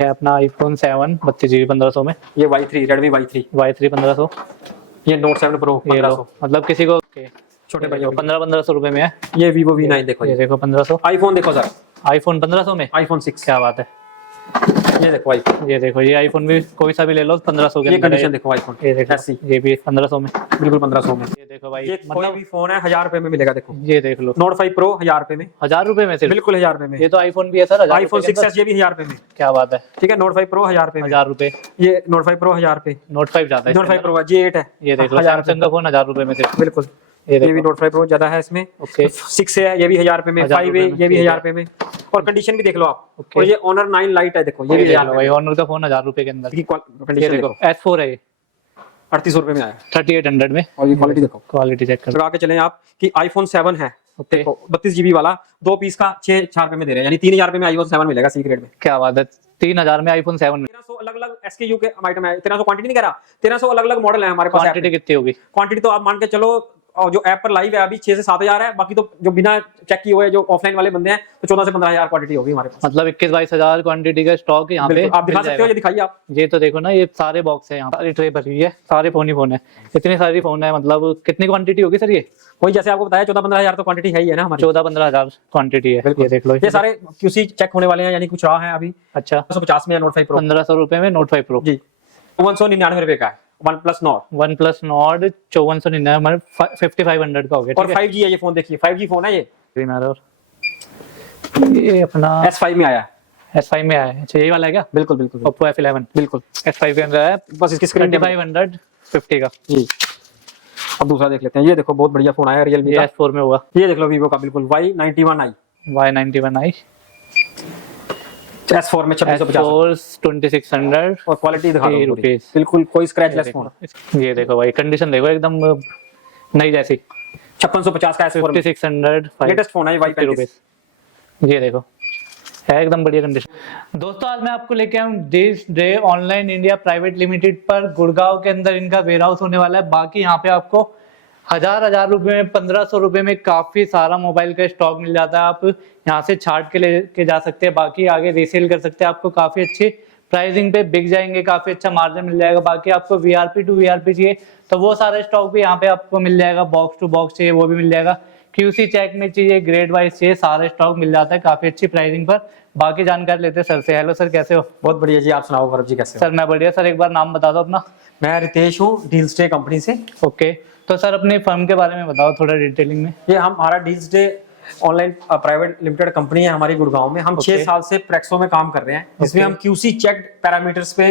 है अपना iPhone 7 32GB 1500 में। ये Y3 Redmi Y3 Y3 1500। ये Note 7 Pro ये 1500 मतलब किसी को छोटे भाइयों 1500 रुपए में है। ये Vivo V9 देखो ये देखो 1500। iPhone देखो सर iPhone 1500 में iPhone 6 क्या बात है। ये देखो iPhone ये देखो ये iPhone भी कोई सा भी ले लो 1500 के ये अंदर है। कंडीशन देखो iPhone ये देखो ऐसी ये भी 1500 में। बिल्कुल 1500 में। ये देखो भाई ये कोई मतलब भी फोन है 1000 रुपए में मिलेगा देखो। ये देख लो Note 5 Pro 1000 रुपए में। 1000 रुपए में सिर्फ। बिल्कुल 1000 रुपए में। ये तो iPhone भी है सर 1000 iPhone 6s ये भी 1000 रुपए में। क्या बात है। ठीक है Note 5 Pro 1000 रुपए में। 1000 रुपए। ये Note 5 Pro 1000 रुपए। Note 5 ज्यादा है। Note 5 Pro G8 है। ये देख लो सैमसंग का फोन 1000 रुपए में सिर्फ। बिल्कुल ये ये भी देखो Note 5 Pro ज्यादा है इसमें। ओके 6 है ये भी 1000 रुपए में। 1000 5 है रुपए में, ये भी ठीक 1000 है। रुपए में। और कंडीशन भी देख लो आप। ओके। और ये Honor 9 Lite है देखो ये भी ये देख 1000 लो रुपए भाई में। ऑनर का फोन 1000 रुपए के अंदर। ये ये कंडीशन देखो देखो S4 है ये 3800 रुपए में आया 3800 में। और ये क्वालिटी देखो। क्वालिटी चेक कर लगा के चलें आप कि iPhone 7 है ओके। देखो 32GB वाला 2 पीस का 6,000 रुपए में दे रहे हैं यानी 3000 रुपए में iPhone 7 मिलेगा सी ग्रेड में। क्या बात है 3000 में iPhone 7 में। 1300 अलग-अलग SKU के आइटम है। 1300 क्वांटिटी नहीं कह रहा 1300 अलग-अलग मॉडल है हमारे पास। क्वांटिटी कितनी होगी। क्वांटिटी तो आप मान के चलो और जो ऐप पर लाइव है अभी 6 से 7000 है। बाकी तो जो बिना चेक किए हुए जो ऑफलाइन वाले बंदे हैं तो 14 से 15000 क्वांटिटी होगी हमारे पास। मतलब 21-22 क्वांटिटी का स्टॉक यहाँ पे बिल्कुल, आप दिखा मिल सकते हो जाएगा। ये दिखाइए आप। ये तो देखो ना ये सारे बॉक्स है यहाँ सारी ट्रे भरी हुई है सारे फोन ही फोन है इतनी सारी फोन है मतलब कितनी क्वांटिटी होगी सर ये। वही जैसे आपको बताया 14-15 तो क्वांटिटी है ही है ना हमारी। 14-15 क्वांटिटी है। ये देख लो ये सारे QC चेक होने वाले हैं यानी कुछ रहा है अभी। अच्छा 150 में है Note 5 Pro 1500 रुपए में Note 5 Pro। जी 199 रुपए का है OnePlus Nord। OnePlus Nord 5499 5500 का हो गया और ठीक है। 5G है ये फोन देखिए 5G फोन है ये ये अपना S5 में आया है। S5 में आया है। अच्छा यही वाला है क्या। बिल्कुल बिल्कुल Oppo F11 बिल्कुल S5 के अंदर है बस इसकी स्क्रीन 2550 का। जी अब दूसरा देख लेते हैं। ये देखो बहुत बढ़िया फोन आया Realme ये का। S4 में होगा ये देख लो Vivo का बिल्कुल Y91i Y91i S4 में 2650 S4 2600 और क्वालिटी दिखा दो पूरी। रुपीस। बिल्कुल कोई स्क्रैचलेस फोन। ये देखो भाई कंडीशन देखो एकदम नई जैसी 5650 का S4 में 5600 लेटेस्ट फोन है ये Y35 रुपीस। ये देखो है एकदम बढ़िया कंडीशन। दोस्तों आज मैं आपको लेके आया हूँ this day online India private limited पर गुड़गांव के अंदर इनका वेयर हाउस होने वाला है। बाकी यहाँ पे आपको हजार रुपए में 1500 रुपए में काफी सारा मोबाइल का स्टॉक मिल जाता है। आप यहाँ से छाट के लेके जा सकते हैं बाकी आगे रीसेल कर सकते हैं। आपको काफी अच्छी प्राइसिंग पे बिक जाएंगे काफी अच्छा मार्जिन मिल जाएगा। बाकी आपको VRP टू VRP चाहिए तो वो सारा स्टॉक भी यहाँ पे आपको मिल जाएगा। बॉक्स टू बॉक्स चाहिए वो भी मिल जाएगा। QC चेक में चाहिए ग्रेड वाइज चाहिए सारे स्टॉक मिल जाता है काफी अच्छी प्राइसिंग पर। बाकी जानकारी लेते हैं सर से। हेलो सर कैसे हो। बहुत बढ़िया जी आप सुनाओ गौरव जी कैसे हो। सर मैं बढ़िया सर एक बार नाम बता दो अपना। मैं रितेश हूँ डील्स डे कंपनी से। ओके तो सर अपनी फर्म के बारे में बताओ थोड़ा डिटेलिंग में। ये हमारा deals day online private limited company है हमारी गुड़गांव में। हम 6 साल से प्रेक्सो में काम कर रहे हैं जिसमें हम QC चेक पैरामीटर्स पे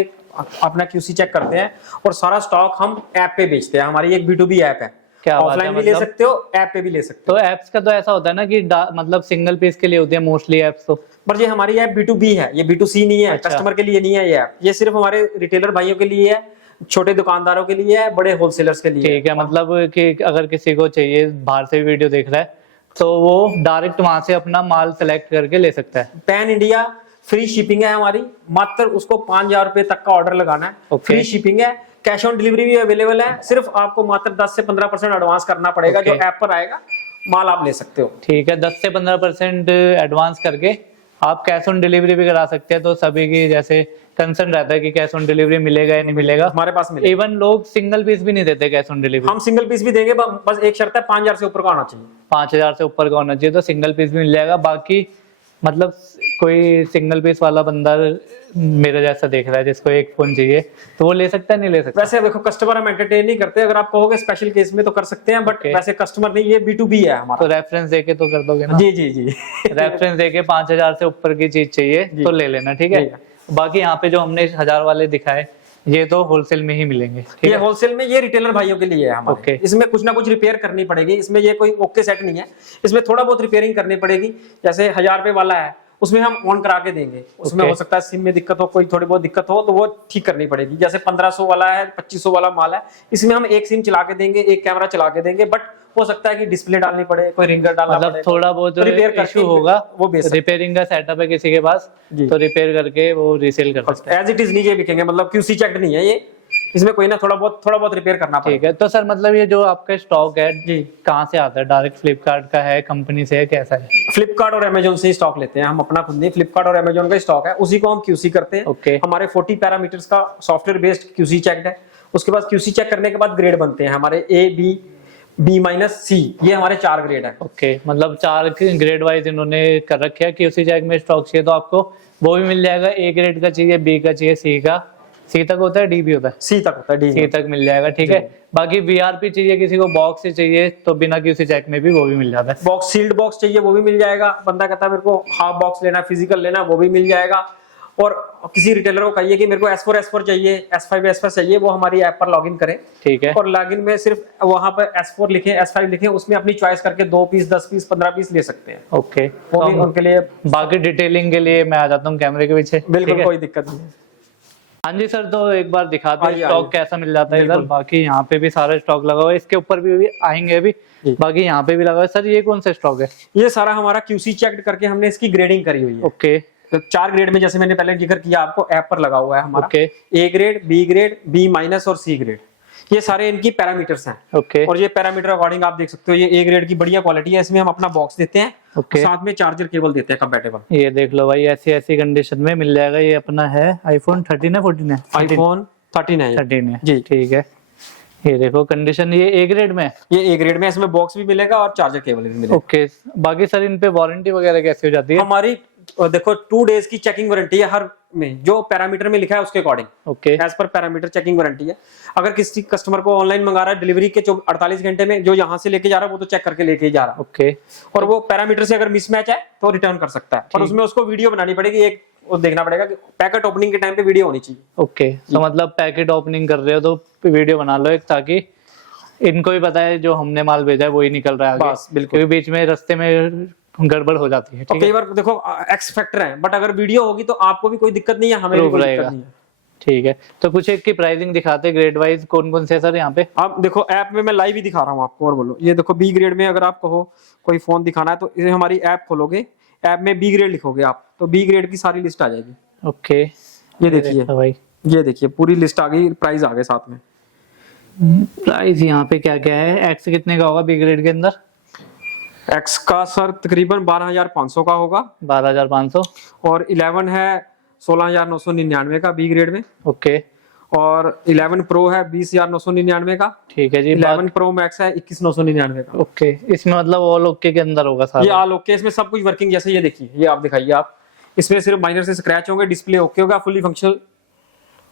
अपना QC चेक करते हैं और सारा स्टॉक हम ऐप पे बेचते हैं। हमारी एक B2B ऐप है। क्या बात है, ऑफलाइन भी ले मतलब? सकते हो ऐप पे भी ले सकते हो। तो एप्स का तो ऐसा होता है ना कि मतलब सिंगल पीस के लिए होते हैं मोस्टली एप्स तो। पर ये हमारी ऐप B2B है ये B2C नहीं है। अच्छा। कस्टमर के लिए नहीं है ये ऐप। ये सिर्फ हमारे रिटेलर भाइयों के लिए है छोटे दुकानदारों के लिए है बड़े होलसेलर्स के लिए। ठीक है मतलब कि अगर किसी को चाहिए बाहर से वीडियो देख रहा है तो वो डायरेक्ट वहां से अपना माल सेलेक्ट करके ले सकता है। पैन इंडिया फ्री शिपिंग है हमारी। मात्र उसको 5000 रुपए तक का ऑर्डर लगाना है। Okay. फ्री शिपिंग है। कैश ऑन डिलीवरी भी अवेलेबल है। सिर्फ आपको मात्र 10 से 15% एडवांस करना पड़ेगा। Okay. जो ऐप पर आएगा माल आप ले सकते हो। ठीक है 10 से 15% एडवांस करके आप कैश ऑन डिलीवरी भी करा सकते हैं। तो सभी की जैसे कंसर्न रहता है कि कैश ऑन डिलीवरी मिलेगा या नहीं मिलेगा। हमारे पास मिलेगा। इवन लोग सिंगल पीस भी नहीं देते कैश ऑन डिलीवरी। हम सिंगल पीस भी देंगे बस एक शर्त है 5000 से ऊपर का आना चाहिए। 5000 से ऊपर का होना चाहिए तो सिंगल पीस भी मिल जाएगा। बाकी मतलब कोई सिंगल पीस वाला बंदा मेरे जैसा देख रहा है जिसको एक फोन चाहिए तो वो ले सकता है नहीं ले सकता। वैसे देखो कस्टमर हम एंटरटेन नहीं करते। अगर आप कहोगे स्पेशल केस में तो कर सकते हैं बट Okay. वैसे कस्टमर नहीं ये B2B है हमारा। तो रेफरेंस देके तो कर दोगे ना। जी जी जी रेफरेंस देके 5000 से ऊपर की चीज चाहिए तो ले लेना ठीक है। बाकी यहाँ पे जो हमने 1000 वाले दिखाए ये तो होलसेल में ही मिलेंगे ठीक ये है। होलसेल में ये रिटेलर भाइयों के लिए है हमारे। Okay. इसमें कुछ ना कुछ रिपेयर करनी पड़ेगी। इसमें ये कोई ओके सेट नहीं है। इसमें थोड़ा बहुत रिपेयरिंग करनी पड़ेगी। जैसे 1000 रुपए वाला है उसमें हम ऑन करा के देंगे। उसमें Okay. हो सकता है सिम में दिक्कत हो कोई थोड़ी बहुत दिक्कत हो तो वो ठीक करनी पड़ेगी। जैसे 1500 वाला है 2500 वाला माल है इसमें हम एक सिम चला के देंगे एक कैमरा चला के देंगे बट हो सकता है कि डिस्प्ले डालनी पड़े कोई रिंगर डालना मतलब पड़े थोड़ा बहुत तो रिपेयर इशू होगा वो बेच सकते रिपेयरिंग का सेटअप है किसी के पास जी। तो रिपेयर करके वो रीसेल कर सकते हैं। एज इट इज नहीं ये बिकेंगे मतलब QC चेक नहीं है ये इसमें कोई ना थोड़ा बहुत रिपेयर करना ठीक है। तो सर मतलब ये जो आपका स्टॉक है जी, कहाँ से आता है? डायरेक्ट फ्लिपकार्ट का है, कंपनी से है, कैसा है? फ्लिपकार्ट और अमेजोन से ही स्टॉक लेते हैं हम, अपना खुद नहीं, फ्लिपकार्ट और अमेजोन का स्टॉक है, उसी को हम क्यूसी करते हैं। ओके। हमारे 40 पैरामीटर्स का सॉफ्टवेयर बेस्ड क्यूसी चेक्ड है। उसके बाद क्यूसी चेक करने के बाद ग्रेड बनते हैं हमारे ए, बी, बी माइनस, सी, ये हमारे 4 ग्रेड है। ओके, मतलब 4 ग्रेड वाइज इन्होंने कर रखे है कि उसी जैक में स्टॉक चाहिए तो आपको वो भी मिल जाएगा। ए ग्रेड का चाहिए, बी का चाहिए, सी का, सी तक होता है, डी भी होता है, सी तक होता है, डी सी तक मिल जाएगा। ठीक है। बाकी वीआरपी चाहिए किसी को, बॉक्स से चाहिए तो बिना किसी चेक में भी वो भी मिल जाता है। बॉक्स, सील्ड बॉक्स चाहिए वो भी मिल जाएगा। बंदा कहता है मेरे को हाफ बॉक्स लेना, फिजिकल लेना, वो भी मिल जाएगा। और किसी रिटेलर को कहिए कि मेरे को S4 चाहिए, S5 चाहिए, वो हमारी ऐप पर लॉगिन करें। ठीक है। और लॉगिन में सिर्फ वहां पर S4 लिखें, S5 लिखें, उसमें अपनी चॉइस करके 2 पीस, 10 पीस, 15 पीस ले सकते हैं। ओके। वो भी उनके लिए। बाकी डिटेलिंग के लिए मैं आ जाता हूँ कैमरे के पीछे। बिल्कुल कोई दिक्कत नहीं है। हाँ जी सर, तो एक बार दिखाते हैं आइए, स्टॉक आइए। कैसा मिल जाता है इधर। बाकी यहाँ पे भी सारा स्टॉक लगा हुआ है, इसके ऊपर भी आएंगे अभी। बाकी यहाँ पे भी लगा हुआ है। सर ये कौन सा स्टॉक है? ये सारा हमारा क्यूसी चेक करके हमने इसकी ग्रेडिंग करी हुई है। ओके। तो 4 ग्रेड में, जैसे मैंने पहले जिक्र किया आपको, ऐप पर लगा हुआ है हमारा। Okay. A grade, B grade, B minus और सी ग्रेड, ये सारे इनकी पैरामीटर्स हैं। ओके। और ये पैरामीटर अकॉर्डिंग आप देख सकते हो, ये ए ग्रेड की बढ़िया क्वालिटी है। इसमें हम अपना बॉक्स देते हैं, ओके। साथ में चार्जर केबल देते हैं कंपैटिबल। ये देख लो भाई, ऐसी ऐसी कंडीशन में मिल जाएगा। ये अपना है आईफोन 13 है, 14 है? आईफोन 13 है ये। 13 है जी। ठीक है। ये देखो कंडीशन, ये ए ग्रेड में है। ये ए ग्रेड में, इसमें बॉक्स भी मिलेगा और चार्जर केबल भी मिलेगा। ओके। बाकी सर इन पे वारंटी वगैरह कैसी हो जाती है? हमारी देखो 2 डेज की चेकिंग वारंटी है हर में, जो पैरामीटर में लिखा है उसके according. Okay. As per parameter checking warranty है। अगर किसी कस्टमर को ऑनलाइन मंगा रहा है, डिलीवरी के 48 घंटे में जो यहाँ से लेके जा रहा है वो तो चेक करके लेके ही जा रहा है। ओके। और वो पैरामीटर से अगर मिसमैच है तो रिटर्न कर सकता है, पर उसमें उसको वीडियो बनानी पड़ेगी। एक वो देखना पड़ेगा कि पैकेट ओपनिंग के टाइम पे वीडियो होनी चाहिए। ओके। तो मतलब पैकेट ओपनिंग कर रहे हो तो वीडियो बना लो एक, ताकि इनको भी पता है जो हमने माल भेजा है वही निकल रहा है आगे। बस, बिल्कुल। क्योंकि बीच में रास्ते में गड़बड़ हो जाती है। तो ठीक कई है। बार देखो एक्स फैक्टर है, बट अगर वीडियो होगी तो आपको भी कोई दिक्कत नहीं है, हमें भी प्रूफ कोई रहेगा। दिक्कत नहीं है। ठीक है। तो कुछ एक की प्राइसिंग दिखाते ग्रेड वाइज, कौन कौन से है सर यहाँ पे? आप देखो ऐप में मैं लाइव ही दिखा रहा हूँ आपको। और बोलो, ये देखो बी ग्रेड में अगर आप कहो कोई फोन दिखाना है तो ये हमारी ऐप खोलोगे, ऐप में बी ग्रेड लिखोगे आप तो बी ग्रेड की सारी लिस्ट आ जाएगी। ओके। ये देखिए भाई, ये देखिए पूरी लिस्ट आ गई, प्राइस आ गए साथ में। प्राइस यहाँ पे क्या क्या है? एक्स कितने का होगा बी ग्रेड के अंदर? एक्स का सर तकरीबन 12,500 का होगा। 12,500। और 11 है 16,999 का बी ग्रेड में। ओके। और 11 प्रो है 20,999 का। ठीक है जी। 11 प्रो मैक्स है 21,999 का। ओके। इसमें मतलब ऑल ओके के अंदर होगा ये सारा? ऑल ओके, इसमें सब कुछ वर्किंग। जैसे ये देखिए, ये आप दिखाइए आप, इसमें सिर्फ माइनर से स्क्रैच होंगे, डिस्प्ले ओके होगा, फुली फंक्शनल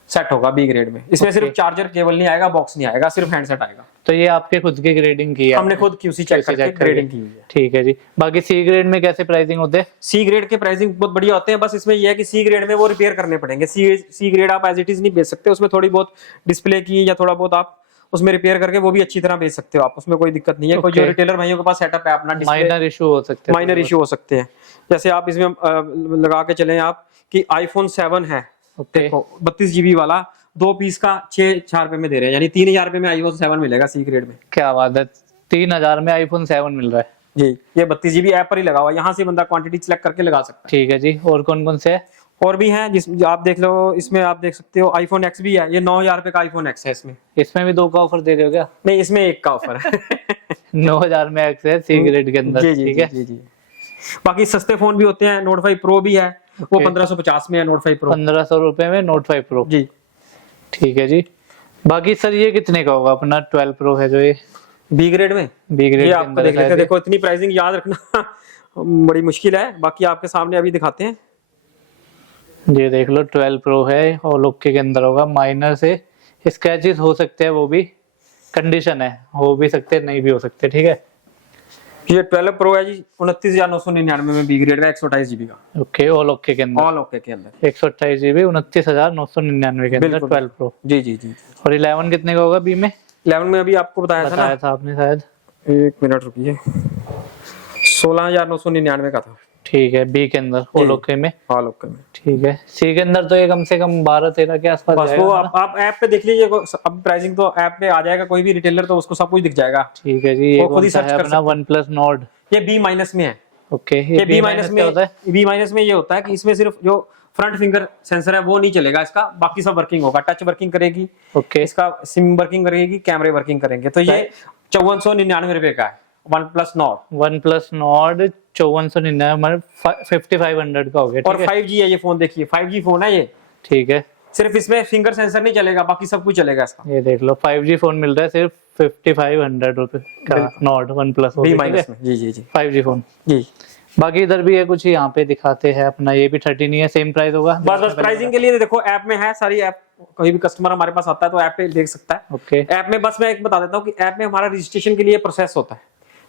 सेट होगा बी ग्रेड में। इसमें सिर्फ चार्जर केबल नहीं आएगा, बॉक्स नहीं आएगा, सिर्फ हैंडसेट आएगा। तो ये आपके खुद की ग्रेडिंग की है? हमने खुद क्यूसी चेक करके ग्रेडिंग की हुई है। ठीक है जी। बाकी सी ग्रेड में कैसे प्राइसिंग होते हैं? सी ग्रेड के प्राइसिंग बहुत बढ़िया होते हैं, बस इसमें यह है कि सी ग्रेड में वो रिपेयर करने पड़ेंगे। सी ग्रेड आप एज इट इज नहीं बेच सकते, उसमें थोड़ी बहुत डिस्प्ले की या थोड़ा बहुत आप उसमें रिपेयर करके वो भी अच्छी तरह बेच सकते हो आप, उसमें कोई दिक्कत नहीं है। कोई जो रिटेलर भाइयों के पास सेटअप है अपना, माइनर इशू हो सकते हैं, माइनर इशू हो सकते हैं। जैसे आप इसमें लगा के चलें आप कि आईफोन 7 है, देखो 32 GB वाला, 2 पीस का 6,000 रुपए में दे रहे हैं, यानी 3,000 रुपए में आईफोन 7 मिलेगा सी ग्रेड में। क्या बात है, 3,000 में आईफोन 7 मिल रहा है जी। ये 32 GB ऐप पर ही लगा हुआ है, यहाँ से बंदा क्वांटिटी सिलेक्ट करके लगा सकता है। ठीक है जी। और कौन कौन से है? और भी हैं, जिस आप देख लो, इसमें आप देख सकते हो आईफोन एक्स भी है। ये 9,000 रुपए का आईफोन एक्स है। इसमें भी 2 का ऑफर दे रहे हो क्या? नहीं, इसमें 1 का ऑफर है। 9,000 में एक्स है सी ग्रेड के अंदर। ठीक है जी। बाकी सस्ते फोन भी होते हैं, नोट 5 प्रो भी है, वो 1550 में है। नोट 5 प्रो 1500 रुपए में नोट 5 प्रो जी। ठीक है जी। बाकी सर ये कितने का होगा अपना 12 प्रो है जो ये बी ग्रेड में? बी ग्रेड ये के आपको अंदर देख लेते है? हैं। देखो इतनी प्राइसिंग याद रखना बड़ी मुश्किल है, बाकी आपके सामने अभी दिखाते हैं। ये देख लो 12 प्रो है और ओके के अंदर होगा। माइनर से स्क्रैचेस हो सकते हैं, वो भी कंडीशन है, हो भी सकते हैं नहीं भी हो सकते। ठीक है। ये 12 प्रो है जी, 29,999 में बी ग्रेड का, 128 GB का। ओके। ऑल ओके के अंदर? ऑल ओके के अंदर 128 GB 29,999 के अंदर 12 प्रो। जी। और 11 कितने का होगा बी में? 11 में अभी आपको बताया था आपने शायद। 1 मिनट रुकिए, 16,999 का था। ठीक है। बी के अंदर ऑल ओके में? ऑल ओके में। ठीक है। सी के अंदर तो ये कम से कम 12-13 के आसपास बस वो आप ऐप पे देख लीजिए। अब प्राइसिंग तो ऐप पे आ जाएगा, कोई भी रिटेलर तो उसको सब कुछ दिख जाएगा। ठीक है जी। ये खुद ही सर्च कर अपना OnePlus Nord। ये बी माइनस में है। ओके। ये बी माइनस में होता है। बी माइनस में ये होता है कि इसमें सिर्फ जो फ्रंट फिंगर सेंसर है वो नहीं चलेगा इसका, बाकी सब वर्किंग होगा, टच वर्किंग करेगी, ओके इसका सिम वर्किंग करेगी, कैमरे वर्किंग करेंगे। तो ये 5499 का है, one plus not. One plus not 5499 5500 का हो गया, और ठीक है 5G है ये फोन, देखिए 5G फोन है ये। ठीक है। सिर्फ इसमें फिंगर सेंसर नहीं चलेगा, बाकी सब कुछ चलेगा इसका। ये देख लो 5G फोन मिल रहा है सिर्फ 5500 रुपए का, not one plus B minus में। G G G 5G phone. जी। बाकी इधर भी है कुछ यहाँ पे दिखाते हैं अपना, ये भी 13 ही है, सेम प्राइस होगा। बस बस प्राइसिंग के लिए देखो ऐप में है सारी, ऐप कोई भी कस्टमर हमारे पास आता है तो ऐप पे देख सकता है। ओके ऐप में बस मैं एक बता देता हूँ कि ऐप में हमारा रजिस्ट्रेशन के लिए प्रोसेस होता है,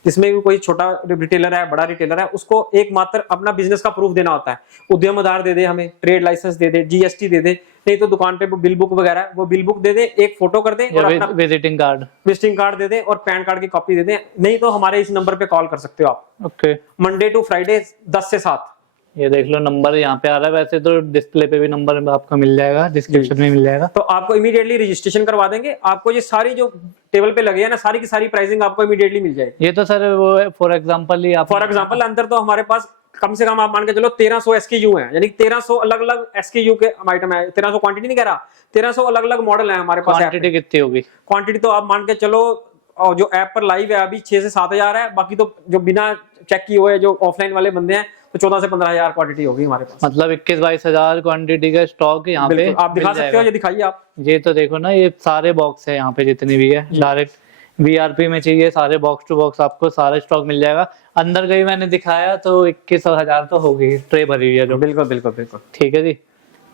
जिसमें भी कोई छोटा रिटेलर है, बड़ा रिटेलर है, उसको एक मात्र अपना बिजनेस का प्रूफ देना होता है। उद्यम आधार दे दे, हमें ट्रेड लाइसेंस दे दे, जीएसटी दे दे, नहीं तो दुकान पे वो बिल बुक वगैरह, वो बिल बुक दे दे, एक फोटो कर दे और अपना विजिटिंग कार्ड, विजिटिंग कार्ड दे दे और पैन कार्ड की कॉपी दे दे। नहीं तो हमारे इस नंबर पे कॉल कर सकते हो आप। ओके मंडे टू फ्राइडे 10 से 7। ये देख लो नंबर यहाँ पे आ रहा है, वैसे तो डिस्प्ले पे भी नंबर आपका मिल जाएगा, डिस्क्रिप्शन में मिल जाएगा। तो आपको इमीडिएटली रजिस्ट्रेशन करवा देंगे, आपको ये सारी जो टेबल पे लगे है ना, सारी की सारी प्राइसिंग आपको इमीडिएटली मिल जाएगी। ये तो सर वो फॉर एग्जांपल ही आप, फॉर एग्जांपल अंदर तो हमारे पास कम से कम आप मान के चलो 1300 SKU है, यानी 1300 अलग अलग SKU के आइटम है। 1300 क्वांटिटी नहीं कह रहा, 1300 अलग अलग मॉडल है हमारे पास। क्वांटिटी कितनी होगी? क्वांटिटी तो आप मान के चलो, और जो ऐप पर लाइव है अभी 6 से 7000 है, बाकी तो जो बिना चेक किए हुए जो ऑफलाइन वाले बंदे हैं तो 14 से 15000 क्वांटिटी होगी हमारे पास। मतलब 21-22 हजार क्वांटिटी का स्टॉक यहाँ पे आप दिखा सकते हो, ये दिखाइए आप। ये तो देखो ना, ये सारे बॉक्स है यहाँ पे जितने भी है, डायरेक्ट VRP में चाहिए सारे बॉक्स टू बॉक्स, आपको सारा स्टॉक मिल जाएगा। अंदर का ही मैंने दिखाया तो 21,000 तो होगी, ट्रे भरी हुई है जो। बिल्कुल बिल्कुल बिल्कुल ठीक है जी।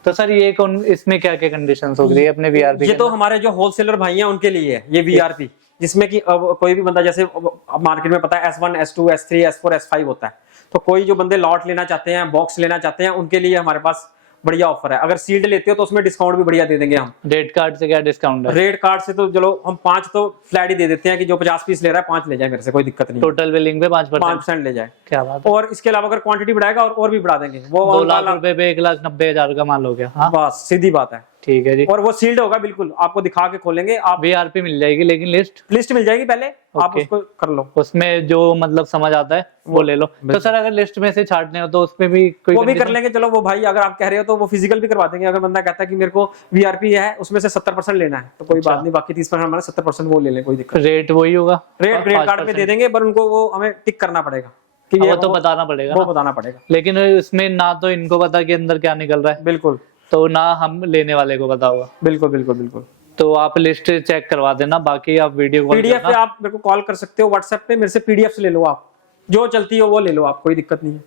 तो सर ये कौन, इसमें क्या क्या कंडीशंस हो गई अपने VRP? ये तो हमारे जो होलसेलर भाई हैं उनके लिए है ये VRP, जिसमें कि अब कोई भी बंदा, जैसे मार्केट में पता है S1 S2 S3 S4 S5 होता है, तो कोई जो बंदे लॉट लेना चाहते हैं, बॉक्स लेना चाहते हैं, उनके लिए हमारे पास बढ़िया ऑफर है। अगर सील्ड लेते हो तो उसमें डिस्काउंट भी बढ़िया दे देंगे हम। रेट कार्ड से क्या डिस्काउंट है? रेट कार्ड से तो चलो हम 5 तो फ्लैट ही दे देते हैं कि जो 50 पीस ले रहा है 5 ले जाए मेरे से, कोई दिक्कत नहीं। टोटल बिलिंग पे 5% ले जाए। क्या बात है। और इसके अलावा अगर क्वांटिटी बढ़ाएगा और भी बढ़ा देंगे। वो 2 लाख रुपए पे 1,90,000 का माल हो गया। हाँ बस सीधी बात है। ठीक है जी। और वो सील्ड होगा बिल्कुल, आपको दिखा के खोलेंगे आप। VRP मिल जाएगी, लेकिन लिस्ट मिल जाएगी पहले, आप उसको कर लो, उसमें जो मतलब समझ आता है वो ले लो। तो सर अगर लिस्ट में से छाटने हो तो उसमें भी कोई, वो भी कर लेंगे। चलो वो भाई अगर आप कह रहे हो तो वो फिजिकल भी करवा देंगे। अगर बंदा कहता है कि मेरे को VRP है उसमें से 70% लेना है तो कोई बात नहीं, बाकी 30% हमारा 70% वो ले लें, कोई दिक्कत। रेट वही होगा, रेट कार्ड में दे देंगे, पर उनको वो हमें टिक करना पड़ेगा कि वो तो बताना पड़ेगा, वो बताना पड़ेगा। लेकिन इसमें ना तो इनको पता कि अंदर क्या निकल रहा है, बिल्कुल, तो ना हम लेने वाले को पता होगा। बिल्कुल बिल्कुल बिल्कुल। तो आप लिस्ट चेक करवा देना, बाकी आप वीडियो कॉल PDF पे आप मेरे को कॉल कर सकते हो, WhatsApp पे मेरे से PDF से ले लो, आप जो चलती हो वो ले लो, आप कोई दिक्कत नहीं है।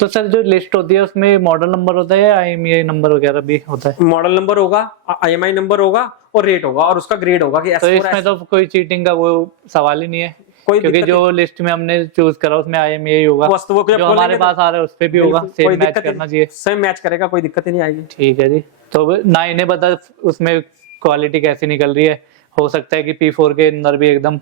तो सर जो लिस्ट होती है उसमें मॉडल नंबर होता है या IMEI नंबर वगैरह भी होता है? मॉडल नंबर होगा, IMI नंबर होगा और रेट होगा और उसका ग्रेड होगा कि तो इसमें तो कोई चीटिंग का वो सवाल ही नहीं है, क्योंकि जो लिस्ट में हमने चूज करा उसमें IMEI होगा, जो हमारे पास आ रहा है उस पे भी होगा, सेम मैच करना चाहिए, सेम मैच करेगा, कोई दिक्कत ही नहीं आएगी। ठीक है जी। तो ना इन्हें पता उसमें क्वालिटी कैसी निकल रही है, हो सकता है कि P4 के अंदर भी एकदम,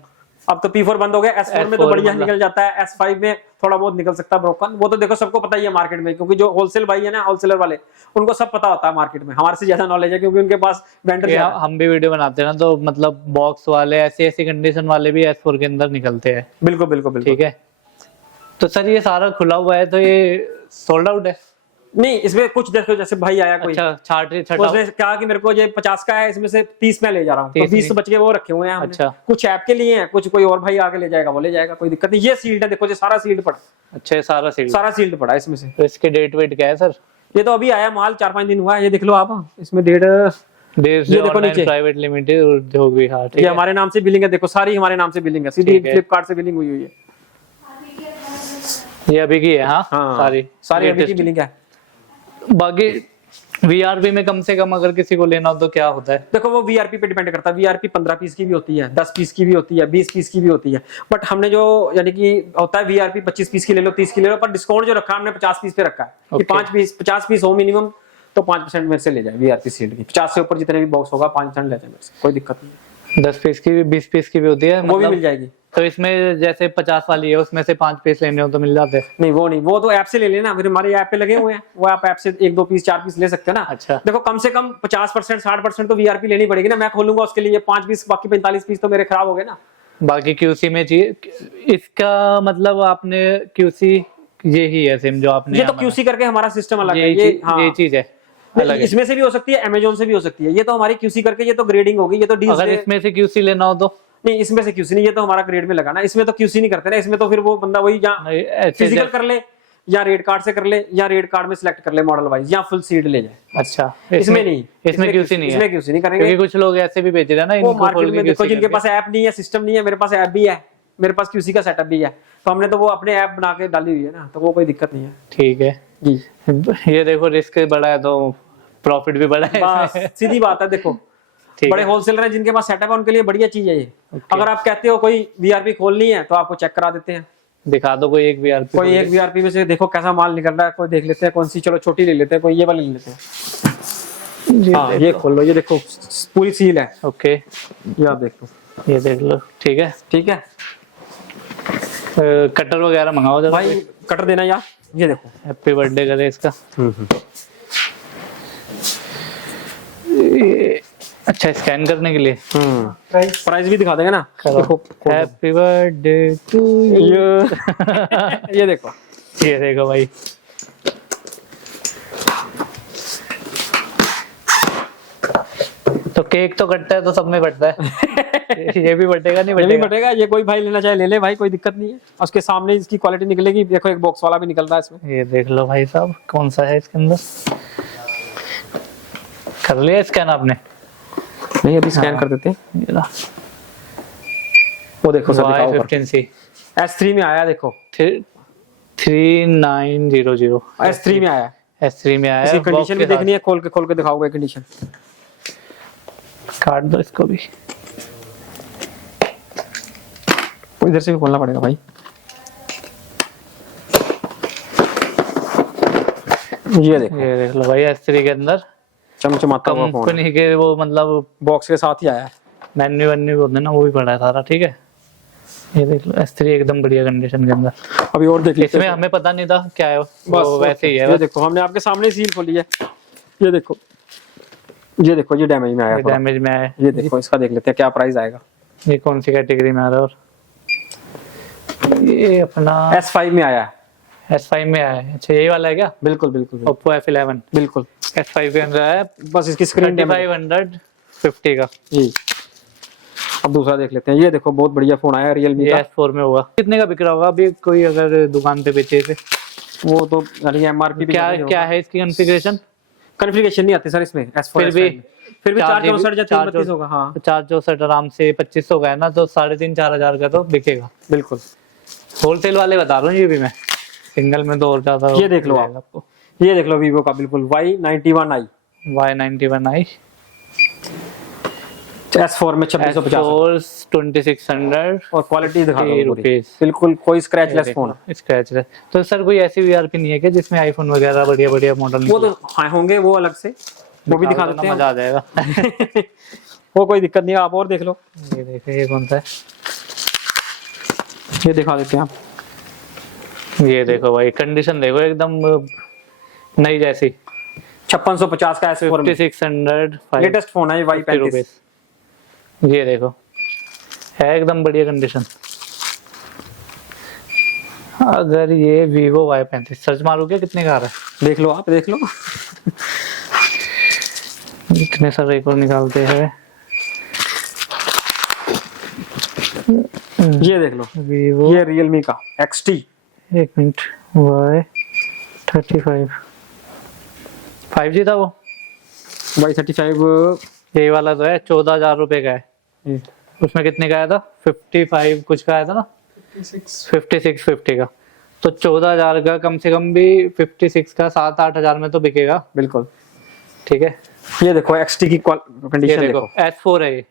अब तो P4 बंद हो गया, S4 में तो बढ़िया निकल जाता है, S5 में थोड़ा बहुत निकल सकता है ब्रोकन। वो तो देखो सबको पता ही है मार्केट में, क्योंकि जो होलसेल भाई है ना, होलसेलर वाले, उनको सब पता होता है मार्केट में, हमारे से ज्यादा नॉलेज है क्योंकि उनके पास वेंडर। हम भी वीडियो बनाते हैं ना, तो मतलब बॉक्स वाले ऐसी कंडीशन वाले भी S4 के अंदर निकलते हैं। बिल्कुल बिल्कुल बिल्कुल। ठीक है। तो सर ये सारा खुला हुआ है तो ये सोल्ड आउट है? नहीं, इसमें कुछ देखो, जैसे भाई आया कोई, अच्छा उसने कहा कि मेरे को ये 50 का है, इसमें से 30 मैं ले जा रहा हूँ, तो 20 बच के वो रखे हुए हैं हमने। अच्छा, कुछ ऐप के लिए हैं, कुछ कोई और भाई आके ले जाएगा वो ले जाएगा, कोई दिक्कत नहीं। ये सील्ड है, देखो ये सारा सील्ड पड़ा। अच्छा, सारा सील्ड पड़ा इसमें से। तो इसके डेट वेट क्या है सर? ये तो अभी आया माल, 4-5 दिन हुआ है, ये देख लो आप, इसमें डेट प्राइवेट लिमिटेड हो गई। हाँ, ये हमारे नाम से बिलिंग है, देखो सारी हमारे नाम से बिलिंग है, सीधी फ्लिपकार्ट से बिलिंग हुई हुई है। ये अभी की है? हाँ, सारी अभी की बिलिंग है। बाकी VRP में कम से कम अगर किसी को लेना हो तो क्या होता है? देखो वो VRP पे डिपेंड करता है। VRP 15 पीस की भी होती है, 10 पीस की भी होती है, 20 पीस की भी होती है, बट हमने जो यानी कि होता है VRP 25 पीस की ले लो, 30 की ले लो, पर डिस्काउंट जो रखा है हमने 50 पीस पे रखा है कि 50 पीस हो मिनिमम, तो 5% मेरे से ले जाए VRP सील्ड की। 50 से ऊपर जितने भी बॉक्स होगा 5% ले जाए मेरे से, कोई दिक्कत नहीं। 10 पीस की भी 20 पीस की भी होती है, वो भी मिल जाएगी। तो इसमें जैसे 50 वाली है उसमें से 5 पीस लेने हो तो मिल जाते हैं? नहीं, वो तो ऐप से ले लेना, फिर हमारे ऐप पे लगे हुए हैं, वो आप ऐप से 1-2 पीस 4 पीस ले सकते हैं ना। अच्छा, देखो कम से कम 50% 60% तो VRP लेनी पड़ेगी ना। मैं खोलूंगा उसके लिए 5 पीस, बाकी 45 पीस तो मेरे खराब हो गए ना। बाकी QC में चाहिए, इसका मतलब आपने QC यही है सिम जो आपने, ये तो QC करके हमारा सिस्टम अलग है, ये चीज है। अलग है। इसमें से भी हो सकती है, अमेजोन से भी हो सकती है। ये तो हमारी क्यूसी करके, ये तो ग्रेडिंग होगी, ये तो डी अगर इसमें से क्यूसी लेना हो तो नहीं, इसमें से क्यूसी नहीं, ये तो हमारा ग्रेड में लगाना। इसमें तो क्यूसी नहीं करते ना, इसमें तो फिर वो बंदा वही या नहीं, ऐसे फिजिकल कर ले या रेड कार्ड से कर ले या रेड कार्ड में सिलेक्ट कर ले मॉडल वाइज, या फुल सीड ले जाए। अच्छा, इसमें नहीं, इसमें क्यूसी नहीं है, इसमें क्यूसी नहीं करेंगे। क्योंकि कुछ लोग ऐसे भी बेच रहे हैं ना, वो इनको मार्केट खोल के में देखो QC जिनके करके। पास ऐप नहीं है, सिस्टम नहीं है, मेरे पास ऐप भी है, मेरे पास क्यूसी का सेटअप भी है, तो हमने तो वो अपने ऐप बना के डाली हुई है ना, तो वो कोई दिक्कत नहीं है। ठीक है जी, ये देखो रिस्क बड़ा है तो प्रॉफिट भी बड़ा है बस सीधी बात है। देखो ठीक बड़े है। होलसेलर हैं जिनके पास सेटअप है, उनके लिए बढ़िया चीज है ये। अगर आप कहते हो कोई वीआरपी खोलनी है तो आपको चेक करा देते हैं। दिखा दो कोई एक वीआरपी, कोई एक वीआरपी में से देखो कैसा माल निकल रहा है, कोई देख लेते हैं कौन सी, चलो छोटी ले लेते हैं, कोई ये वाली ले लेते हैं। हाँ ये खोल लो, ये देखो पूरी सील है। ओके, ये आप देख लो, ये देख लो। ठीक है, ठीक है कटर वगैरह मंगाओ जरा भाई, कटर देना यार। ये देखो, हैप्पी बर्थडे करे इसका। ये- अच्छा, स्कैन करने के लिए प्राइस भी दिखा देंगे ना। देखो हैप्पी बर्थडे टू यू। ये देखो, ये देखो भाई, तो केक तो कटता है तो सब में कटता है। ये भी बटेगा नहीं ये भी बटेगा? बटेगा। ये कोई भाई लेना चाहे ले ले भाई, कोई दिक्कत नहीं है। उसके सामने इसकी क्वालिटी निकलेगी। देखो एक बॉक्स वाला भी निकल रहा है इसमें। ये देख लो भाई साहब, कौन सा है इसके अंदर। कर लिया स्कैन आपने? नहीं, अभी स्कैन कर देते हैं। ये रहा। वो देखो सर, दिखाओ ऊपर। Y15C S3 में आया, देखो 3900 S3 में आया। S3 में आया। इसकी बॉक्स कंडीशन भी के साथ। देखनी है, खोल के दिखाओगे कंडीशन। काट दो इसको भी। इधर से भी खोलना पड़ेगा भाई। ये देखो, ये देख लो भाई, S3 के अंदर चमचमाता हुआ फोन है। कंपनी के वो मतलब बॉक्स के साथ ही आया है। मेन्यू वेन्यू होते हैं ना, वो भी पड़ा है सारा। ठीक है, ये देख लो S3 एकदम बढ़िया कंडीशन के अंदर। अभी और देख लेते इसमें हैं। हमें पता नहीं था क्या है वो बस वैसे ही है। ये बस देखो, हमने आपके सामने सील खोली है। ये देखो, ये देखो, ये डैमेज में आया थोड़ा। डैमेज में है। ये देखो, इसका देख लेते हैं क्या प्राइस आएगा। ये कौन सी कैटेगरी में आ रहा है? और ये अपना S5 में आया है। S5 में आया है। अच्छा, यही वाला है क्या? बिल्कुल बिल्कुल बिल्कुल, Oppo F11 बिल्कुल। S5 के अंदर है। बस इसकी स्क्रीन 3550 का। जी। अब दूसरा देख लेते हैं। ये देखो, बहुत बढ़िया फोन आया Realme ये का। S4 में होगा। कितने का बिक रहा होगा अभी कोई अगर दुकान पे बेचे इसे? वो तो यानी MRP भी क्या है इसकी कॉन्फ़िगरेशन? कॉन्फ़िगरेशन नहीं आती सर इसमें S4 फिर भी 464 या 332 होगा। हाँ 464 आराम से 2500 का है ना, तो 3500-4000 का तो बिकेगा। बिल्कुल। होलसेल वाले बता रहा हूँ ये भी मैं, सिंगल में तो और ज्यादा। ये देख लो आप, आपको ये देख लो Vivo का बिल्कुल Y91i Y91i S4 में 2650 2600 और क्वालिटी दिखा दो पूरी। रुपीस। बिल्कुल कोई स्क्रैचलेस फोन। स्क्रैचलेस। तो सर कोई ऐसी वीआरपी नहीं है क्या जिसमें आईफोन वगैरह बढ़िया बढ़िया मॉडल? वो तो हाँ होंगे, वो अलग से, वो भी दिखा देते हैं। मजा आ जाएगा। वो कोई दिक्कत नहीं है, आप और देख लो। ये देखिए, ये कौन सा है? ये दिखा देते हैं आप। ये देखो भाई, कंडीशन देखो एकदम नई जैसी। 5650 का S4 में 5600 लेटेस्ट फोन है ये Y35। ये देखो, है एकदम बढ़िया कंडीशन। अगर ये Vivo Y35 सर्च मारोगे कितने का आ रहा है? देख लो आप, देख लो। इतने सारे एक और निकालते हैं। ये देख लो, Vivo, ये Realme का XT। एक मिनट, Y35 5G था वो। Y35 यही वाला तो है, 14,000 रुपए का है। उसमें कितने का आया था? 55 कुछ का आया था ना, 5650 का। तो 14,000 का कम से कम भी 56 का 7-8 हजार में तो बिकेगा। बिल्कुल। ठीक है, ये देखो XT की ये कंडीशन देखो देखो, S4 है ये,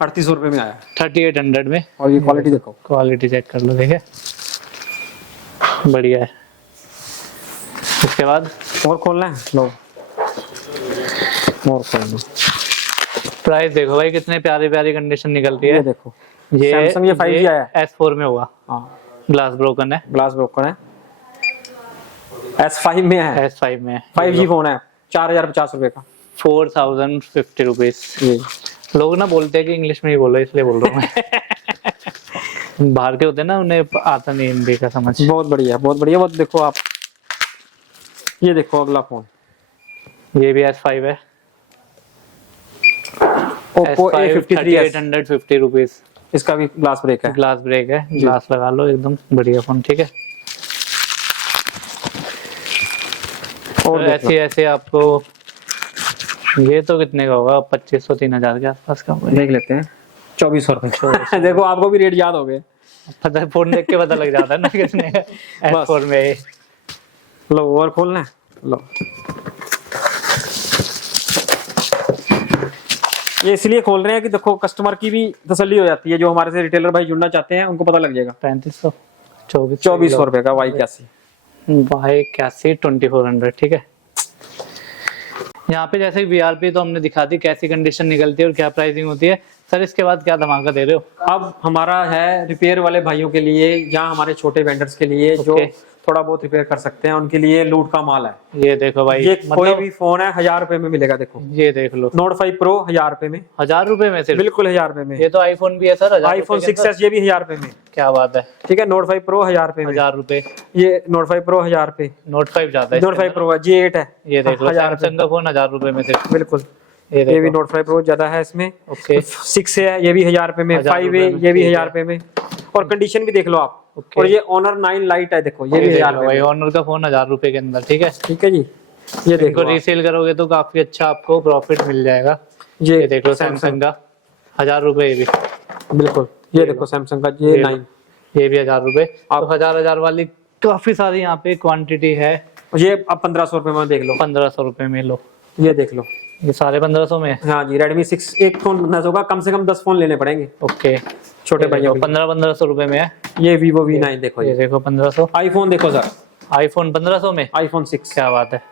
3800 रुपए में आया। 3800 में। और ये क्वालिटी देखो, क्वालिटी चेक कर लो, देखे बढ़िया है। उसके बाद और खोलना है, लो और खोल लो। प्राइस देखो भाई, कितने प्यारी प्यारी कंडीशन निकलती ये है। देखो, ये Samsung ये 5G आया है। S4 में होगा। हाँ ग्लास ब्रोकन है। ग्लास ब्रोकन है। S5 में है, S5 में है। 5G फोन है, 4050 रुपए का। 4050 रुपीज। ये लोग ना बोलते हैं कि इंग्लिश में ही बोलो, इसलिए बोल रहा हूँ मैं। बाहर के होते हैं ना, उन्हें आता नहीं हिंदी का समझ। बहुत बढ़िया, बहुत बढ़िया। बहुत देखो आप, ये देखो अगला फोन, ये भी S5 है, Oppo A53s 3850 रुपीज। इसका भी ग्लास ब्रेक है। ग्लास ब्रेक है, ग्लास लगा लो, एकदम बढ़िया फोन। ठीक है, और तो ऐसे ऐसे आपको, ये तो कितने का होगा, 2500-3000 के आसपास का होगा। देख लेते हैं, 2400 रुपए। देखो आपको भी रेट याद हो गए। पता है, फोन देख के पता लग जाता है ना कितने का S4 में है। लो और खोलना है, लो। ये इसलिए खोल रहे हैं कि देखो कस्टमर की भी तसल्ली हो जाती है, जो हमारे से रिटेलर भाई जुड़ना चाहते हैं उनको पता लग जाएगा। 3500, 2400 रुपए का Y81। Y81 2400। ठीक है, यहाँ पे जैसे VRP तो हमने दिखा दी, कैसी कंडीशन निकलती है और क्या प्राइसिंग होती है। सर इसके बाद क्या धमाका दे रहे हो? अब हमारा है रिपेयर वाले भाइयों के लिए या हमारे छोटे वेंडर्स के लिए जो थोड़ा बहुत रिपेयर कर सकते हैं, उनके लिए लूट का माल है। ये देखो भाई, ये कोई भी फोन है 1000 रुपए में मिलेगा। देखो ये देख लो, Note 5 Pro 1000 रुपए में। 1000 रुपए में सिर्फ? बिल्कुल 1000 रुपए में। ये तो आईफोन भी है सर, iPhone 6s ये भी 1000 रुपए में। क्या बात है। ठीक है, Note 5 Pro 1000 रुपए में। 1000 रुपए। ये Note 5 Pro 1000 रुपए। Note 5 ज्यादा है। Note 5 Pro है, G8 है। ये देख लो, सैमसंग का फोन 1000 रुपए में सिर्फ। बिल्कुल, ये भी Note 5 Pro ज्यादा है इसमें। ओके, 6 है, ये भी 1000 रुपए में। 5 है, ये भी 1000 रुपए में। और कंडीशन भी देख लो आप। और ये Honor 9 Lite है, देखो ये भी 1000 रुपए भाई। Honor का फोन 1000 रुपए के अंदर। ठीक है, ठीक है जी। ये देखो रीसेल करोगे तो काफी अच्छा आपको प्रॉफिट मिल जाएगा। ये देख लो सैमसंग का 1000 रुपए, ये भी बिल्कुल। ये देखो सैमसंग का ये 9, ये भी 1000 रुपए। आप 1000 वाली काफी सारी यहाँ पे क्वांटिटी है। ये अब 1500 रुपए में देख लो। 1500 रुपए में लो, ये देख लो, ये सारे 1500 में। हाँ जी, Redmi 6 एक फोन बनना होगा, कम से कम 10 फोन लेने पड़ेंगे। ओके, छोटे भाइयों 1500 रुपए में है। ये Vivo V9 देखो, ये देखो 1500। आईफोन देखो सर, आईफोन 1500 में। iPhone 6, क्या बात है।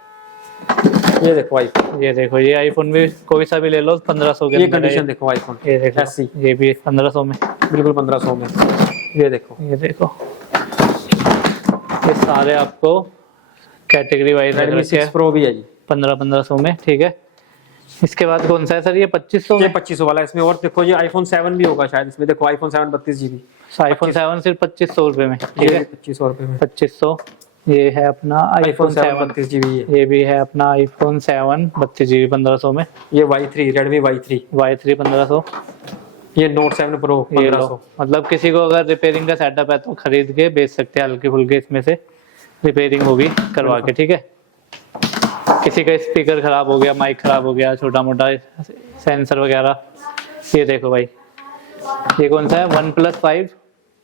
ये देखो iPhone, ये देखो, ये आईफोन भी कोई सा भी ले लो 1500 के ये अंदर है। कंडीशन देखो iPhone, ये देखो SE, ये भी 1500 में। बिल्कुल 1500 में। ये देखो, ये देखो, ये सारे आपको कैटेगरी वाइज Redmi 6 Pro भी है जी, 1500 में। ठीक है, इसके बाद कौन सा है सर? ये 2500 ये 2500 वाला है इसमें। और देखो ये iPhone 7 भी होगा शायद इसमें। देखो iPhone 7 32 GB, आईफोन 7 सिर्फ 2500 रुपए में। ठीक है, 2500 रुपए में। 2500। ये है अपना आईफोन 7 32 GB है। ये भी है अपना आईफोन 7 32 GB 1500 में। ये Y3 Redmi Y3 1500। ये Note 7 Pro ये 1500। लो, मतलब किसी को अगर रिपेयरिंग का सेटअप है तो खरीद के बेच सकते हैं, हल्के फुल्के इसमें से रिपेयरिंग होगी करवा के। ठीक है, किसी का स्पीकर खराब हो गया, माइक खराब हो गया, छोटा मोटा सेंसर वगैरह। ये देखो भाई, ये कौन सा है? OnePlus 5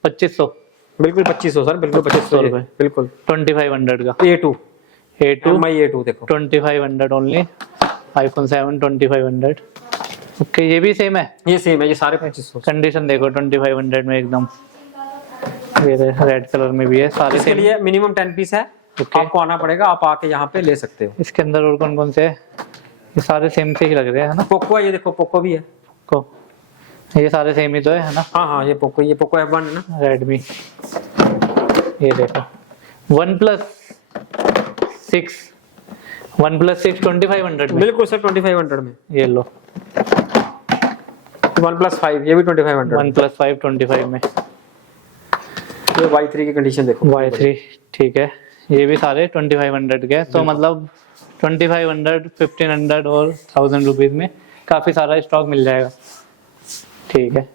2500। बिल्कुल 2500 सर, बिल्कुल 2500 रुपए। बिल्कुल 2500 का A2 MI A2 देखो 2500 ओनली। आईफोन 7 2500। ओके, ये भी सेम है। ये सेम है, ये सारे 2500। कंडीशन देखो 2500 में एकदम। ये रेड कलर में भी है, सारे इसके सेम। लिए मिनिमम 10 पीस है। आपको आना पड़ेगा, आप आके यहाँ पे ले सकते हो। इसके अंदर और कौन कौन से है? ये सारे सेम से ही लग रहे हैं, है ना? पोको है, ये देखो पोको भी है। को ये सारे सेम ही तो है ना? हाँ हाँ, ये पोको F1 है ना। रेडमी, ये देखो OnePlus 6 2500 में। बिल्कुल सर 2500 में। ये लो OnePlus 5 ये भी 2500। OnePlus 5 25 में। ये Y3 की कंडीशन देखो, Y3 ठीक है, ये भी सारे 2500 के। तो मतलब 2500 1500 और 1000 रुपीज में काफी सारा स्टॉक मिल जाएगा। ठीक है,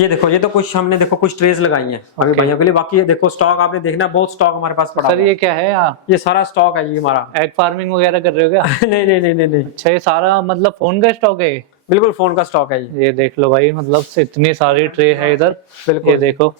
ये देखो, ये तो कुछ हमने देखो कुछ ट्रेस लगाई हैं अभी भाइयों के लिए। बाकी ये देखो स्टॉक आपने देखना, बहुत स्टॉक हमारे पास पड़ा सर ये क्या है यहाँ? ये सारा स्टॉक है जी हमारा। एग फार्मिंग वगैरह कर रहे हो क्या? नहीं नहीं नहीं नहीं, अच्छा, ये सारा मतलब फोन का स्टॉक है? बिल्कुल फोन का स्टॉक है ये। ये देख लो भाई, मतलब इतनी सारी ट्रे है इधर। बिल्कुल, ये देखो,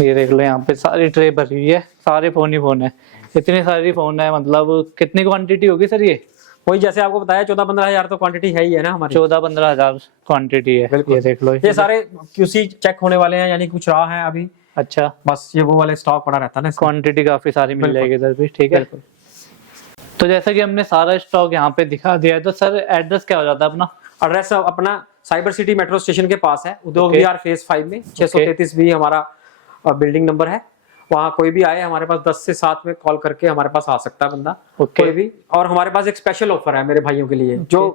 ये देख लो, यहाँ पे सारी ट्रे भरी हुई है, सारे फोन ही फोन है, इतनी सारी फोन है। मतलब कितनी क्वांटिटी होगी सर ये? वही जैसे आपको बताया 14-15 हजार तो क्वांटिटी है ही है ना हमारी। 14-15 हजार क्वांटिटी है। ये देख लो, ये सारे QC चेक होने वाले हैं, यानी कुछ रहा है अभी। अच्छा, बस ये वो वाले स्टॉक पड़ा रहता है ना, क्वांटिटी काफी सारी मिल जाएगी इधर भी। ठीक है, तो जैसा कि हमने सारा स्टॉक यहाँ पे दिखा दिया है, तो सर एड्रेस क्या हो जाता है अपना? एड्रेस अपना साइबर सिटी मेट्रो स्टेशन के पास है, उद्योग विहार फेज 5 में 633 भी हमारा बिल्डिंग नंबर है। वहाँ कोई भी आए हमारे पास 10 से 7 में कॉल करके हमारे पास आ सकता है बंदा, कोई भी। और हमारे पास एक स्पेशल ऑफर है मेरे भाइयों के लिए, जो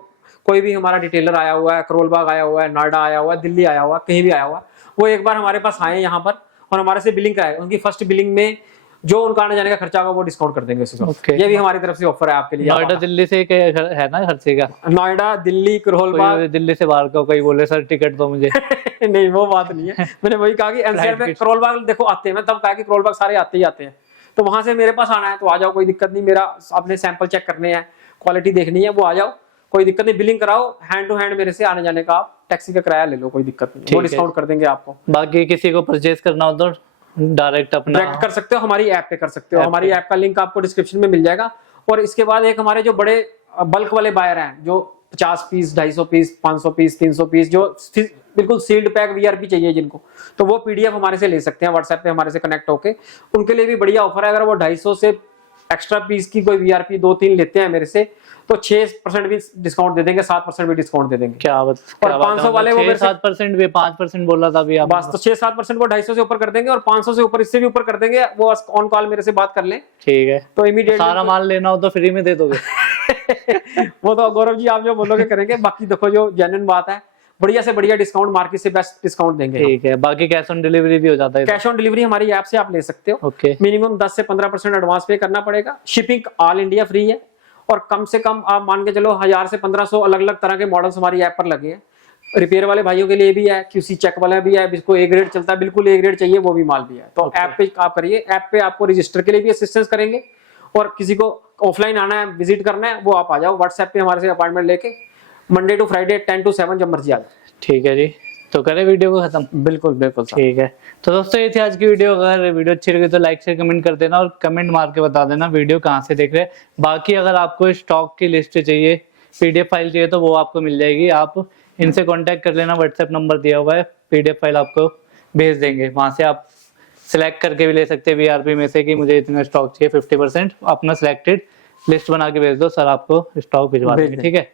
कोई भी हमारा डिटेलर आया हुआ है, करोल बाग आया हुआ है, नोएडा आया हुआ है, दिल्ली आया हुआ है, कहीं भी आया हुआ है, वो एक बार हमारे पास आए यहाँ पर और हमारे से बिलिंग कराए। उनकी फर्स्ट बिलिंग में जो उनका आने जाने का खर्चा होगा वो डिस्काउंट कर देंगे उसमें। Okay. ये भी हमारी तरफ से ऑफर है आपके लिए। नोएडा दिल्ली से है ना खर्चे का? नोएडा दिल्ली करोल बाग कोई दिल्ली से बाहर का कोई बोले सर टिकट दो मुझे नहीं वो बात नहीं है। मैंने वही कहा कि एनसीआर में करोल बाग देखो आते हैं, मैं तब कहा कि करोल बाग सारे आते ही आते हैं, तो वहां से मेरे पास आना है तो आ जाओ, कोई दिक्कत नहीं। मेरा अपने सैंपल चेक करने हैं, क्वालिटी देखनी है, वो आ जाओ, कोई दिक्कत नहीं। बिलिंग कराओ हैंड टू हैंड मेरे से आने जाने का, आप टैक्सी का किराया ले लो, कोई दिक्कत नहीं, वो डिस्काउंट कर देंगे आपको। बाकी किसी को परचेज करना हो तो डायरेक्ट कर सकते हो, हमारी ऐप पे कर सकते हो। हमारी ऐप का लिंक आपको डिस्क्रिप्शन में मिल जाएगा। और इसके बाद एक हमारे जो बड़े बल्क वाले बायर हैं, जो 50 पीस, 250 पीस, 500 पीस, 300 पीस, जो बिल्कुल सील्ड पैक वीआरपी चाहिए जिनको, तो वो पीडीएफ हमारे से ले सकते हैं व्हाट्सएप पे हमारे से कनेक्ट होके। उनके लिए भी बढ़िया ऑफर है। अगर वो 250 से एक्स्ट्रा पीस की कोई वीआरपी 2-3 लेते हैं मेरे से, तो 6% भी डिस्काउंट दे देंगे, 7% भी डिस्काउंट दे देंगे। क्या बात, और 500 वाले वो 7% भी 5% बोला था अभी आप, बस तो 6-7% वो 250 से ऊपर कर देंगे, और 500 से ऊपर, इससे भी ऊपर कर देंगे। वो ऑन कॉल मेरे से बात कर लें, ठीक है, तो इमीडिएटली सारा माल लेना हो तो फ्री में दे दोगे वो तो गौरव जी आप जो बोलोगे करेंगे। बाकी देखो जो जेन्युइन बात है, बढ़िया से बढ़िया डिस्काउंट, मार्केट से बेस्ट डिस्काउंट देंगे। ठीक है, बाकी कैश ऑन डिलीवरी भी हो जाता है? कैश ऑन डिलीवरी हमारी ऐप से आप ले सकते हो। ओके, मिनिमम 10 से 15% एडवांस पे करना पड़ेगा। शिपिंग ऑल इंडिया फ्री है, और कम से कम आप मान के चलो 1000 से 1500 अलग अलग तरह के मॉडल्स हमारी ऐप पर लगे हैं। रिपेयर वाले भाइयों के लिए भी है, क्यूसी चेक वाला भी है, जिसको ए ग्रेड चलता है, बिल्कुल ए ग्रेड चाहिए, वो भी माल भी है। तो ऐप पे आप करिए, ऐप पे आपको रजिस्टर के लिए भी असिस्टेंस करेंगे, और किसी को ऑफलाइन आना है, विजिट करना है, वो आप आ जाओ व्हाट्सएप पे हमारे से अपॉइंटमेंट लेके, मंडे टू फ्राइडे 10 to 7 जब मर्जी आ जाओ। ठीक है जी, तो करें वीडियो को खत्म? बिल्कुल बिल्कुल ठीक है, तो दोस्तों ये थी आज की वीडियो। अगर वीडियो अच्छी लगी तो लाइक शेयर कमेंट कर देना, और कमेंट मार के बता देना वीडियो कहाँ से देख रहे हैं। बाकी अगर आपको स्टॉक की लिस्ट चाहिए, पीडीएफ फाइल चाहिए, तो वो आपको मिल जाएगी। आप इनसे कांटेक्ट कर लेना, व्हाट्सएप नंबर दिया हुआ है, पीडीएफ फाइल आपको भेज देंगे। वहां से आप सिलेक्ट करके भी ले सकते हैं वीआरपी में से कि मुझे इतना स्टॉक चाहिए, 50% अपना सिलेक्टेड लिस्ट बना के भेज दो, सर आपको स्टॉक भिजवा देंगे। ठीक है,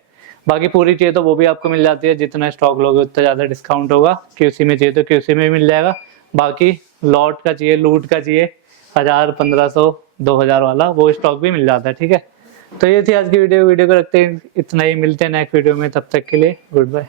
बाकी पूरी चाहिए तो वो भी आपको मिल जाती है, जितना स्टॉक लोगे उतना ज़्यादा डिस्काउंट होगा। क्यूसी में चाहिए तो क्यूसी में भी मिल जाएगा। बाकी लॉट का चाहिए, लूट का चाहिए, 1000, 1500, 2000 वाला, वो स्टॉक भी मिल जाता है। ठीक है, तो ये थी आज की वीडियो को रखते हैं इतना ही, मिलते हैं नेक्स्ट वीडियो में, तब तक के लिए गुड बाय।